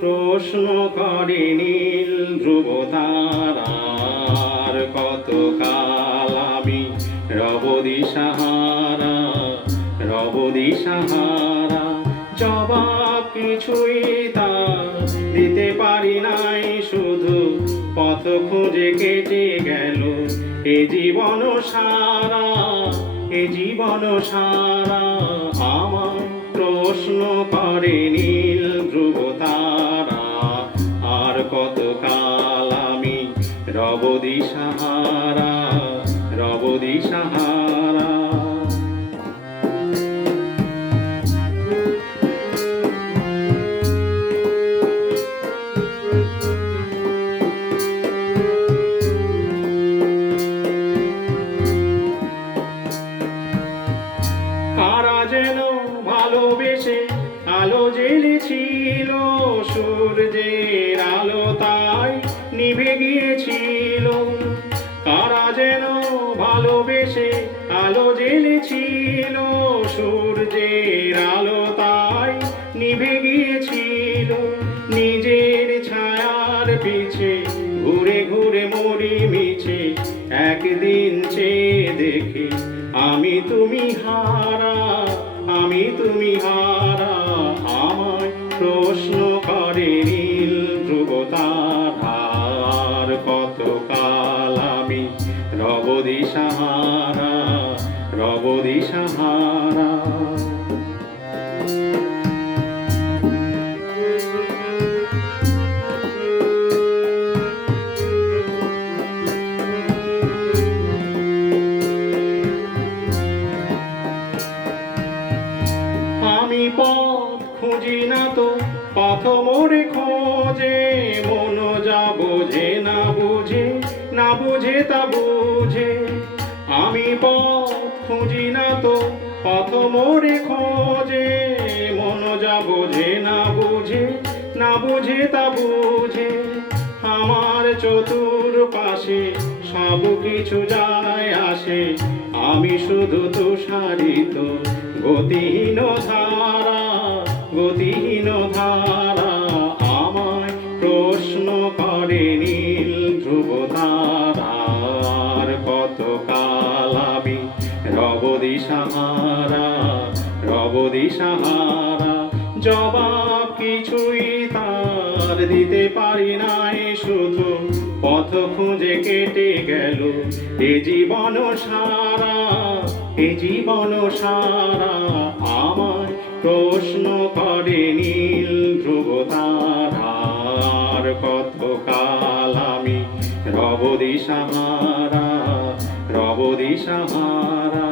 প্রশ্ন করে নীল ধ্রুব তারার, কতকাল আমি রব দিশাহারা, রব দিশাহারা। জবাব কিছুই তা দিতে পারি নাই, শুধু পথ খুঁজে কেটে গেল এ জীবন সারা, এ জীবন সারা। আমার প্রশ্ন করে নীল ধ্রুব তারা, আর কতকাল আমি রব দিশাহারা, রব দিশাহারা। কারা যেন ভালোবেসে আলো জ্বেলেছিল, সূর্যের আলো তাই নিভে গিয়েছিল। কারা যেন ভালোবেসে আলো জ্বেলেছিল, সূর্যের আলো তাই নিভে গিয়েছিল। নিজের ছায়ার পিছে ঘুরে ঘুরে মরি মিছে, একদিন চেয়ে দেখি আমি তুমি হারা, আমি তুমি হারা। আমায় প্রশ্ন করে নীল ধ্রুব তারার, কতকাল আমি রব দিশাহারা, রব দিশাহারা। আমি পথ খুঁজি না তো, পথ মোরে খোঁজে, মন যা বোঝে না বুঝে, না বুঝে তা বুঝে। আমি পথ খুঁজি না তো, পথ মোরে খোঁজে, মন যা বোঝে না বুঝে, না বুঝে তা বুঝে। আমার চতুর পাশে সব কিছু যায় আসে, আমি শুধু তুষারিত গতিহীন ধারা, গতিহীন ধারা। আমায় প্রশ্ন করে নীল ধ্রুব তারার, কতকাল আমি রব দিশাহারা, রব দিশাহারা। জবাব কিছুই তার দিতে পারি নাই, শুধু পথ খুঁজে কেটে গেল এ জীবন সারা, এ জীবন সারা। আমায় প্রশ্ন করে নীল ধ্রুব তারার, কতকাল আমি রব দিশাহারা, রব দিশাহারা।